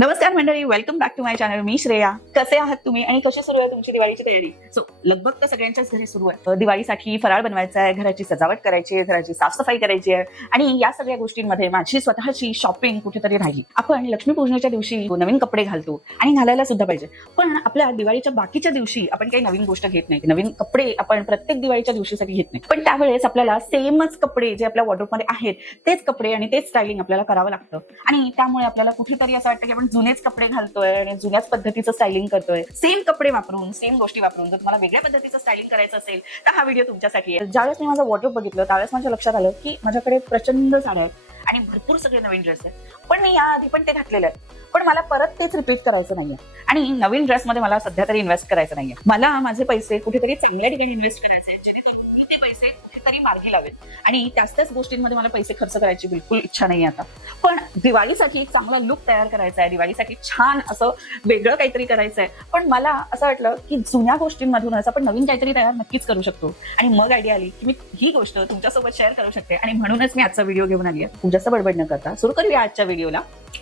नमस्कार मंडळी, welcome back to my channel. मी श्रेया. कसे आहात तुम्ही आणि कशी सुरू आहे तुमची दिवाळीची तयारी? सो लगभग तर सगळ्यांच्याच घरी सुरू आहे. दिवाळीसाठी फराळ बनवायचा आहे, घराची सजावट करायची आहे, घराची साफसफाई करायची आहे आणि या सगळ्या गोष्टींमध्ये माझी स्वतःची शॉपिंग कुठेतरी राहिली. आपण लक्ष्मीपूजनाच्या दिवशी नवीन कपडे घालतो आणि घालायला सुद्धा पाहिजे, पण आपल्या दिवाळीच्या बाकीच्या दिवशी आपण काही नवीन गोष्ट घेत नाही. नवीन कपडे आपण प्रत्येक दिवाळीच्या दिवशीसाठी घेत नाही, पण त्यावेळेस आपल्याला सेमच कपडे जे आपल्या वॉर्डरोबमध्ये आहेत तेच कपडे आणि तेच स्टायलिंग आपल्याला करावं लागतं आणि त्यामुळे आपल्याला कुठेतरी असं वाटतं की आपण जुनेच कपडे घालतोय आणि जुन्याच पद्धतीचं स्टायलिंग करतोय. सेम कपडे वापरून, सेम गोष्टी वापरून जर तुम्हाला वेगळ्या पद्धतीचं स्टायलिंग करायचं असेल तर हा व्हिडिओ तुमच्यासाठी आहे. ज्यावेळेस मी माझं वॉर्डरोब बघितलं त्यावेळेस माझ्या लक्षात आलं की माझ्याकडे प्रचंड साड्या आहेत आणि भरपूर सगळे नवीन ड्रेस आहेत, पण मी याआधी पण ते घातलेले आहेत, पण मला परत तेच रिपीट करायचं नाहीये आणि नवीन ड्रेसमध्ये मला सध्या तरी इन्व्हेस्ट करायचं नाहीये. मला माझे पैसे कुठेतरी चांगल्या ठिकाणी इन्व्हेस्ट करायचे आहेत, जेणेकरून मी ते पैसे कुठेतरी मार्गी लावेल आणि त्याच गोष्टींमध्ये मला पैसे खर्च करायची बिलकुल इच्छा नाही आता. पण दिवाळीसाठी एक चांगला लुक तयार करायचा आहे, दिवाळीसाठी छान असं वेगळं काहीतरी करायचं आहे, पण मला असं वाटलं की जुन्या गोष्टींमधूनच आपण नवीन काहीतरी तयार नक्कीच करू शकतो आणि मग आयडिया आली की मी ही गोष्ट तुमच्यासोबत शेअर करू शकते आणि म्हणूनच मी आजचा व्हिडिओ घेऊन आली आहे. खूप जास्त बडबड न करता सुरू करूया आजच्या व्हिडिओला.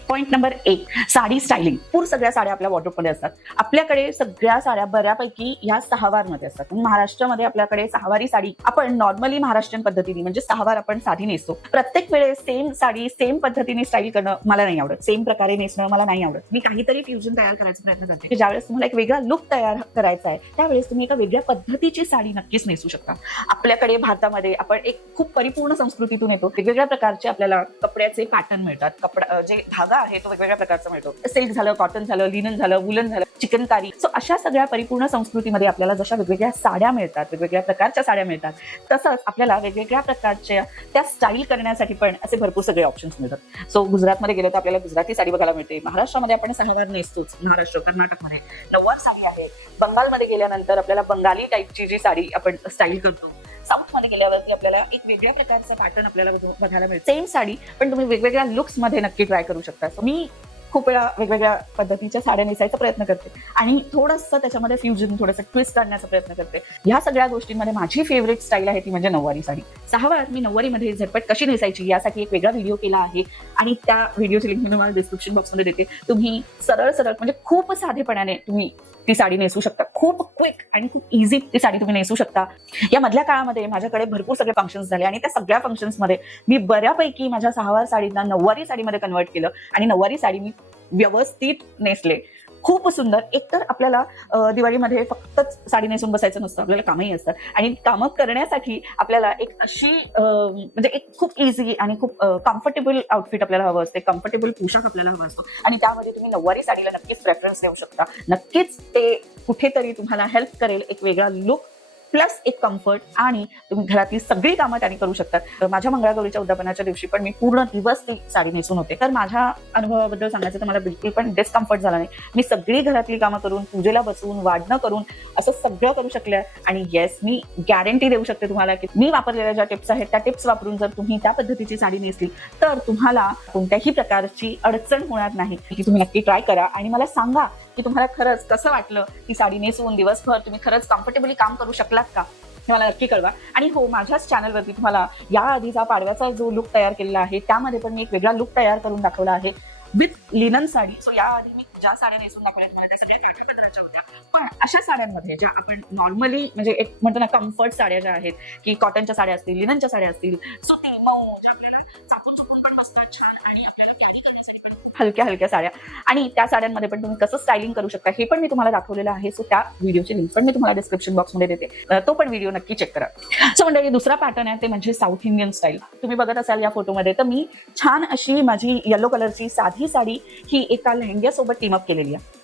Point number 1, sari styling. पूर सगळ्या साड्या आपल्या वॉर्डरोबमध्ये असतात. आपल्याकडे सगळ्या साड्या बऱ्यापैकी ह्या सहावारमध्ये असतात. महाराष्ट्रामध्ये आपल्याकडे सहावारी साडी आपण नॉर्मली महाराष्ट्रीयन पद्धतीने म्हणजे सहावार आपण साधी नेसतो. प्रत्येक वेळेस सेम साडी सेम पद्धतीने स्टाईल करणं मला नाही आवडत, सेम प्रकारे नेसणं मला नाही आवडत. मी काहीतरी फ्युजन तयार करायचा प्रयत्न करते. ज्यावेळेस तुम्हाला एक वेगळा लुक तयार करायचा आहे त्यावेळेस तुम्ही एका वेगळ्या पद्धतीची साडी नक्कीच नेसू शकता. आपल्याकडे भारतामध्ये आपण एक खूप परिपूर्ण संस्कृतीतून येतो. वेगवेगळ्या प्रकारचे आपल्याला कपड्याचे पॅटर्न मिळतात. कपडा जे धागा आहे तो वेगवेगळ्या प्रकारचा मिळतो. सिल्क झालं, कॉटन झालं, लिनन झालं, वुलन झालं, चिकनकारी. सो अशा सगळ्या परिपूर्ण संस्कृतीमध्ये आपल्याला जशा वेगवेगळ्या साड्या मिळतात, वेगवेगळ्या प्रकारच्या साड्या मिळतात, तसंच आपल्याला वेगवेगळ्या प्रकारच्या त्या स्टाईल करण्यासाठी पण असे भरपूर सगळे ऑप्शन्स मिळतात. सो गुजरातमध्ये गेलो तर आपल्याला गुजराती साडी बघायला मिळते. महाराष्ट्रामध्ये आपण सहावार नेसतोच. महाराष्ट्र, कर्नाटकमध्ये नऊवार साडी आहे. बंगालमध्ये गेल्यानंतर आपल्याला बंगाली टाईपची जी साडी आपण स्टाईल करतो. साऊथ मध्ये गेल्यावरती आपल्याला एक वेगळ्या प्रकारचा पॅटर्न आपल्याला बघायला मिळेल. सेम साडी पण तुम्ही वेगवेगळ्या लुक्स मध्ये नक्की ट्राय करू शकता. मी खूप वेळा वेगवेगळ्या पद्धतीच्या साड्या नेसायचा प्रयत्न करते आणि थोडंसं त्याच्यामध्ये फ्युजन, थोडंसं ट्विस्ट आणण्याचा प्रयत्न करते. ह्या सगळ्या गोष्टींमध्ये माझी फेवरेट स्टाईल आहे ती म्हणजे नऊवारी साडी. सहावार मी नऊवारीमध्ये झटपट कशी नेसायची यासाठी एक वेगळा व्हिडिओ केला आहे आणि त्या व्हिडिओची लिंक मी तुम्हाला डिस्क्रिप्शन बॉक्समध्ये देते. तुम्ही सरळ म्हणजे खूप साधेपणाने तुम्ही ती साडी नेसू शकता. खूप क्विक आणि खूप इझी ती साडी तुम्ही नेसू शकता. या मधल्या काळामध्ये माझ्याकडे भरपूर सगळे फंक्शन्स झाले आणि त्या सगळ्या फंक्शन्समध्ये मी बऱ्यापैकी माझ्या सहावार साडींना नऊवारी साडीमध्ये कन्वर्ट केलं आणि नऊवारी साडी मी व्यवस्थित नेसले. खूप सुंदर. एकतर आपल्याला दिवाळीमध्ये फक्तच साडी नेसून बसायचं नसतं, आपल्याला कामही असतात आणि कामं करण्यासाठी आपल्याला एक अशी म्हणजे एक खूप इझी आणि खूप कम्फर्टेबल आउटफिट आपल्याला हवं असते, कम्फर्टेबल पोशाख आपल्याला हवा असतो आणि त्यामध्ये तुम्ही नऊवारी साडीला नक्कीच प्रेफरन्स देऊ शकता. नक्कीच ते कुठेतरी तुम्हाला हेल्प करेल, एक वेगळा लुक प्लस एक कम्फर्ट आणि तुम्ही घरातली सगळी कामं त्यांनी करू शकतात. माझ्या मंगळागौरीच्या उद्यापनाच्या दिवशी पण मी पूर्ण दिवस ती साडी नेसून होते. तर माझ्या अनुभवाबद्दल सांगायचं तर मला बिलकुल पण डिस्कम्फर्ट झाला नाही. मी सगळी घरातली कामं करून, पूजेला बसून, वाढणं करून असं सगळं करू शकले आणि येस, मी गॅरंटी देऊ शकते तुम्हाला की मी वापरलेल्या ज्या टिप्स आहेत त्या टिप्स वापरून जर तुम्ही त्या पद्धतीची साडी नेसली तर तुम्हाला कोणत्याही प्रकारची अडचण होणार नाही. की तुम्ही नक्की ट्राय करा आणि मला सांगा की तुम्हाला खरंच कसं वाटलं ती साडी नेसून दिवसभर तुम्ही खरंच कम्फर्टेबली काम करू शकलात का, हे मला नक्की कळवा. आणि हो, माझ्याच चॅनलवरती तुम्हाला या आधीचा पाडव्याचा जो लुक तयार केलेला आहे त्यामध्ये पण मी एक वेगळा लुक तयार करून दाखवला आहे विथ लिनन साडी. सो या आधी मी ज्या साड्या नेसून दाखवल्या मला त्या सगळ्या काठा पदराच्या होत्या, पण अशा साड्यांमध्ये ज्या आपण नॉर्मली म्हणजे एक म्हणतो ना कम्फर्ट साड्या ज्या आहेत की कॉटनच्या साड्या असतील, लिननच्या साड्या असतील, सुती मऊ ज्या आपल्याला चापून चुकून पण बसतात छान आणि आपल्याला कॅरी करण्यासाठी पण हलक्या हलक्या साड्या आणि त्या साड्यांमध्ये पण तुम्ही कसं स्टायलिंग करू शकता हे पण मी तुम्हाला दाखवलेलं आहे. सो त्या व्हिडिओची लिंक पण मी तुम्हाला डिस्क्रिप्शन बॉक्समध्ये देते, तो पण व्हिडिओ नक्की चेक करा. सो म्हणजे दुसरा पॅटर्न आहे ते म्हणजे साऊथ इंडियन स्टाईल. तुम्ही बघत असाल या फोटोमध्ये तर मी छान अशी माझी येलो कलरची साधी साडी ही एका लेहंग्यासोबत टीम अप केलेली आहे.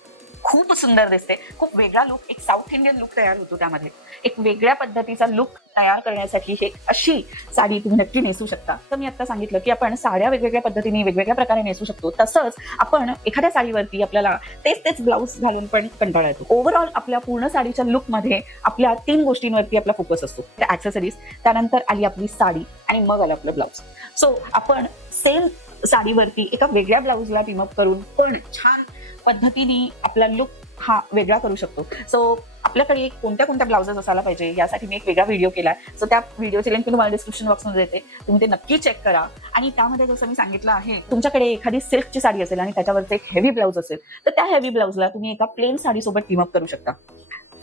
खूप सुंदर दिसते, खूप वेगळा लुक, एक साऊथ इंडियन लुक तयार होतो. त्यामध्ये एक वेगळ्या पद्धतीचा लुक तयार करण्यासाठी हे अशी साडी तुम्ही नक्की नेसू शकता. तर मी आता सांगितलं की आपण साड्या वेगवेगळ्या पद्धतीने वेगवेगळ्या प्रकारे नेसू शकतो. तसंच आपण एखाद्या साडीवरती आपल्याला तेच ब्लाऊज घालून पण कंटाळा येतो. ओव्हरऑल आपल्या पूर्ण साडीच्या लुकमध्ये आपल्या 3 गोष्टींवरती आपला फोकस असतो. त्या ऍक्सेसरीज, त्यानंतर आली आपली साडी आणि मग आलं आपलं ब्लाऊज. सो आपण सेम साडीवरती एका वेगळ्या ब्लाऊजला टीम अप करून पण छान पद्धतीने आपला लुक हा वेगळा करू शकतो. सो आपल्याकडे कोणत्या ब्लाउजेस असायला पाहिजे यासाठी मी एक वेगळा व्हिडिओ केलाय. सो त्या व्हिडिओची लिंक मी तुम्हाला डिस्क्रिप्शन बॉक्समध्ये देते, तुम्ही ते नक्की चेक करा आणि त्यामध्ये जसं मी सांगितलं आहे, तुमच्याकडे एखादी सिल्कची साडी असेल आणि त्याच्यावरचं एक हेवी ब्लाउज असेल, तर त्या हेवी ब्लाउजला तुम्ही एका प्लेन साडीसोबत टीम अप करू शकता.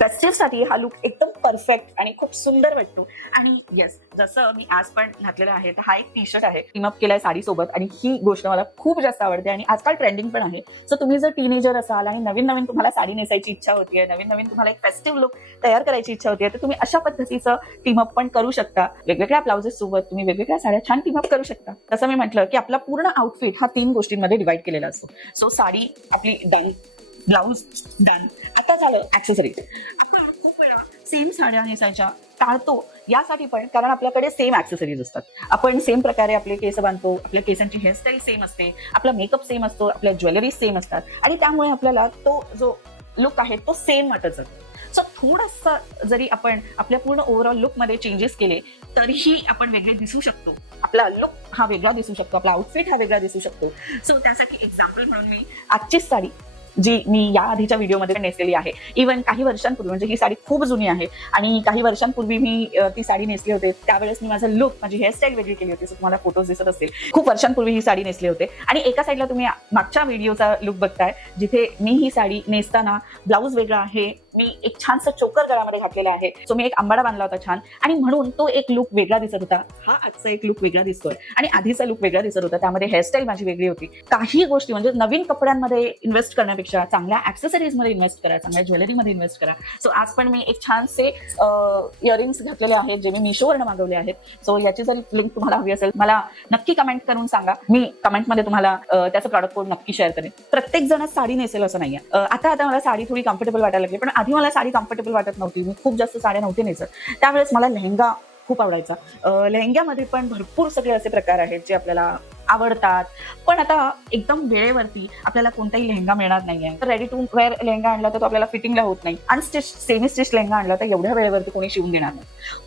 फेस्टिव्ह साठी हा लुक एकदम परफेक्ट आणि खूप सुंदर वाटतो. आणि येस, जसं मी आज पण घातलेला आहे, तर हा एक टी शर्ट आहे, टीम अप केलाय साडीसोबत, आणि ही गोष्ट मला खूप जास्त आवडते आणि आजकाल ट्रेंडिंग पण आहे. सो तुम्ही जर टीनेजर असाल आणि नवीन नवीन तुम्हाला साडी नेसायची इच्छा होतीये, नवीन नवीन तुम्हाला एक फेस्टिव्ह लुक तयार करायची इच्छा होतीये, तर तुम्ही अशा पद्धतीचं टीम अप पण करू शकता. वेगवेगळ्या ब्लाउजेस सोबत तुम्ही वेगवेगळ्या साड्या छान टीम अप करू शकता. तसं मी म्हटलं की आपला पूर्ण आउटफिट हा 3 गोष्टींमध्ये डिवाइड केलेला असतो. सो साडी आपली डन, ब्लाउज डन. आता झालं ऍक्सेसरीज. आपण खूप वेळा सेम साड्या नेसायच्या टाळतो, यासाठी पण कारण आपल्याकडे सेम ऍक्सेसरीज असतात. आपण सेम प्रकारे आपले केस बांधतो, आपल्या केसांची हेअरस्टाईल सेम असते, आपला मेकअप सेम असतो, आपल्या ज्वेलरी सेम असतात, आणि त्यामुळे आपल्याला तो जो लुक आहे तो सेम वाटत जातो. सो थोडासा जरी आपण आपल्या पूर्ण ओव्हरऑल लुक मध्ये चेंजेस केले तरीही आपण वेगळे दिसू शकतो. आपला लुक हा वेगळा दिसू शकतो, आपला आउटफिट हा वेगळा दिसू शकतो. सो त्यासाठी एक्झाम्पल म्हणून मी आजचीच साडी, जी मी या आधीच्या व्हिडिओमध्ये नेसलेली आहे, इव्हन काही वर्षांपूर्वी, म्हणजे ही साडी खूप जुनी आहे आणि काही वर्षांपूर्वी मी ती साडी नेसली होते. त्यावेळेस मी माझं लुक, माझी हेअरस्टाईल वेगळी केली होती. सो तुम्हाला फोटोज दिसत असतील. खूप वर्षांपूर्वी ही साडी नेसली होते. आणि एका साईडला तुम्ही मागच्या व्हिडिओचा लुक बघताय, जिथे मी ही साडी नेसताना ब्लाऊज वेगळा आहे, मी एक छानसा चोकर गळ्यामध्ये घातलेला आहे. सो मी एक आंबाडा बांधला होता छान, आणि म्हणून तो एक लुक वेगळा दिसत होता. हा आजचा एक लुक वेगळा दिसतोय आणि आधीचा लुक वेगळा दिसत होता. त्यामध्ये हेअरस्टाईल माझी वेगळी होती. काही गोष्टी म्हणजे नवीन कपड्यांमध्ये इन्व्हेस्ट करण्यापेक्षा चांगल्या ऍक्सेसरीज मध्ये इन्व्हेस्ट करा, चांगल्या ज्वेलरीमध्ये इन्व्हेस्ट करा. सो आज पण मी एक छानसे इयरिंग्स घातलेले आहेत, जे मी मिशोवरनं मागवले आहेत. सो याची जर लिंक तुम्हाला हवी असेल, मला नक्की कमेंट करून सांगा. मी कमेंटमध्ये तुम्हाला त्याचं प्रॉडक्ट कोड नक्की शेअर करेन. प्रत्येक जण साडी नेसेल असं नाहीये. आता मला साडी थोडी कम्फर्टेबल वाटायला लागली, पण आधी मला साडी कम्फर्टेबल वाटत नव्हती. मी खूप जास्त साड्या नव्हती नेसत. त्यावेळेस मला लेहंगा खूप आवडायचा. लेहंग्यामध्ये पण भरपूर सगळे असे प्रकार आहेत जे आपल्याला आवडतात. पण आता एकदम वेळेवरती आपल्याला कोणताही लेहंगा मिळणार नाहीये. तर रेडी टू वेअर लेहंगा आणला तर तो आपल्याला फिटिंगला होत नाही. अनस्टिच, सेमी स्टिच लेहंगा आणला तर एवढ्या वेळेवरती कोणी शिवून देणार नाही.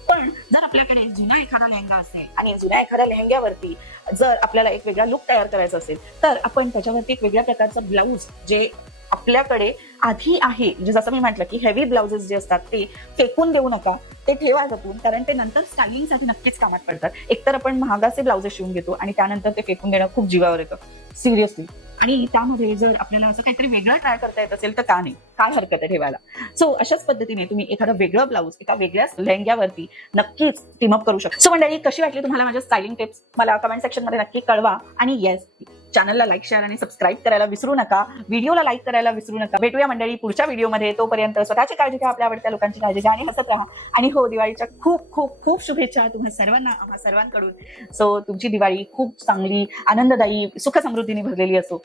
पण जर आपल्याकडे जुना एखादा लेहंगा असेल आणि जुन्या एखाद्या लेहंग्यावरती जर आपल्याला एक वेगळा लुक तयार करायचा असेल, तर आपण त्याच्यावरती एक वेगळ्या प्रकारचं ब्लाऊज, जे आपल्याकडे आधी आहे, म्हणजे जसं मी म्हटलं की हेवी ब्लाउजेस जे असतात ते फेकून देऊ नका, ते ठेवा जपून, कारण ते नंतर स्टायलिंगसाठी नक्कीच कामात पडतात. एकतर आपण महागाचे ब्लाउजेस शिवून घेतो आणि त्यानंतर ते फेकून देणं खूप जीवावर येतं, सिरियसली. आणि त्यामध्ये जर आपल्याला असं काहीतरी वेगळं ट्राय करता येत असेल तर का नाही, काय हरकत आहे ठेवायला. सो अशाच पद्धतीने तुम्ही एखादं वेगळं ब्लाऊज एका वेगळ्या लेहंग्यावरती नक्कीच टीम अप करू शकता. सो मंडळी, कशी वाटली तुम्हाला माझ्या स्टायलिंग टिप्स, मला कमेंट सेक्शन मध्ये नक्की कळवा. आणि येस, चॅनलला लाईक, शेअर आणि सबस्क्राईब करायला विसरू नका. व्हिडिओला लाईक करायला विसरू नका. भेटूया मंडळी पुढच्या व्हिडिओमध्ये. तोपर्यंत स्वतःची काळजी घ्या, आपल्या आवडत्या लोकांची काळजी घ्या आणि हसत राहा. आणि हो, दिवाळीच्या खूप खूप खूप शुभेच्छा तुम्हा सर्वांना, आम्हा सर्वांकडून. सो तुमची दिवाळी खूप चांगली, आनंददायी, सुख समृद्धीने भरलेली असो.